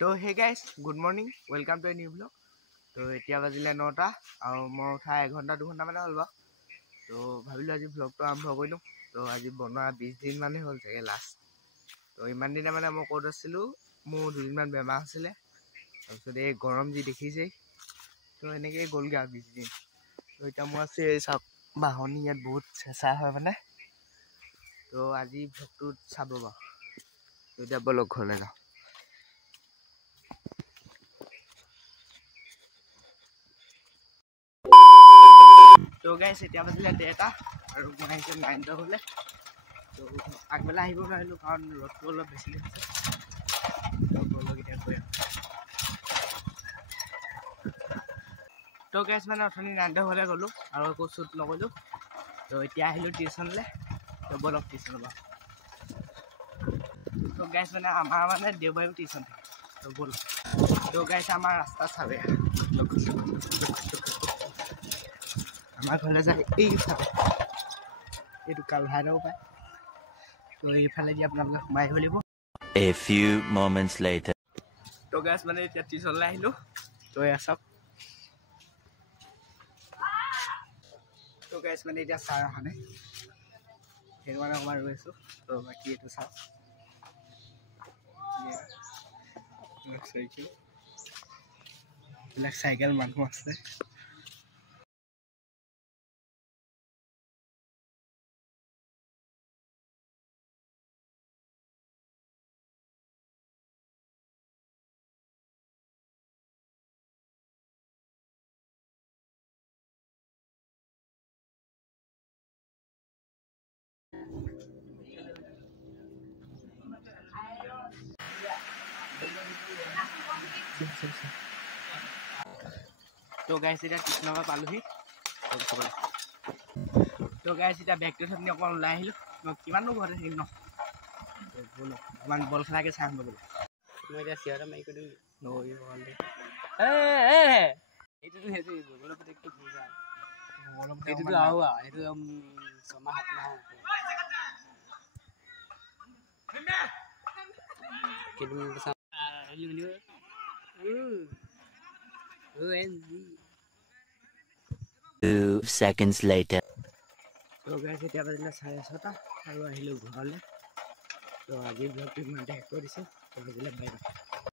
তো hey guys good morning welcome to a new blog. তো এতিয়া বাজিলে 9টা আৰু মই উঠা 1 ঘণ্টা 2 ঘণ্টা মানে হ'ল বাৰু। তো ভাবিলোঁ আজি ব্লগটো আৰম্ভ কৰি দিওঁ। তো আজি বনোৱা 20 দিন মানেই হ'ল চাগে লাষ্ট। তো ইমান দিনে মানে মই ক'ত আছিলোঁ, মোৰ 2 দিনমান বেমাৰ হৈছিলে। তাৰপিছত এই গৰম যি দেখিছেই, তো এনেকৈয়ে গ'লগৈ আৰু 20 দিন। তো এতিয়া মই আছোঁ এই চাওক বাহনি, ইয়াত বহুত চেঁচা হয় মানে। তো আজি ব্লগটোত চাব বাৰু। তো এতিয়া বলক ঘৰলৈ যাওঁ। তো গাইছ এতিয়া বাজিলে 1:30 আৰু মই আহিছোঁ 9টা হ'লে। তো আগবেলা আহিব নোৱাৰিলোঁ কাৰণ ৰ'দটো অলপ বেছি হৈছে। তো বলক এতিয়া গৈ আহোঁ। তো গাইছ মানে অথনি 9টা হ'লে গ'লোঁ আৰু একো শ্বুট নকৰিলোঁ। তো এতিয়া আহিলোঁ টিউশ্যনলৈ। তো বলক টিউশ্যনৰ পৰা। তো গাইছ মানে আমাৰ মানে দেওবাৰেও টিউশ্যন থাকে। তো ব'ল। তো গাইছ আমাৰ ৰাস্তা চাবে, আমাৰ ঘৰলৈ যায় এইফালে, এইটো কালভাৰও পায়। তো এইফালেদি আপোনালোকে সোমাই আহিব লাগিব। A few moments later. তো গাইছ মানে এতিয়া টিউশ্যনলৈ আহিলোঁ। তো এয়া চাওক। তো গাইছ মানে এতিয়া ছাৰ অহা নাই, সেইটো কাৰণে অকণমান ৰৈছোঁ। তো বাকী এইটো চাওক, এইবিলাক চাইকেল মানুহ আছে। তো গাইছ এতিয়া টিউশ্যনৰ পৰা পালোহি। তো গাইছ এতিয়া বেগটো থৈ পিনি অকণমান ওলাই আহিলোঁ। কিমাননো ঘৰতে থাকিম ন। ব'লো অকণমান বল খেলাকৈ চাই আহোঁ বোলো। মই এতিয়া চিঞৰটা মাৰি কৰি দিম এইটোতো সেইটো বগলৰ প্ৰত্যেকটো ভুল যায়। সেইটোতো আৰু সেইটো 6 মাহ 7 মাহ2 seconds later. তো গাইছ এতিয়া বাজিলে 6:30 আৰু আহিলোঁ ঘৰলৈ। তো আজিৰ ব্লগটো ইমানতে শেষ কৰি দিছোঁ। তো আজিলৈ বাই বাই।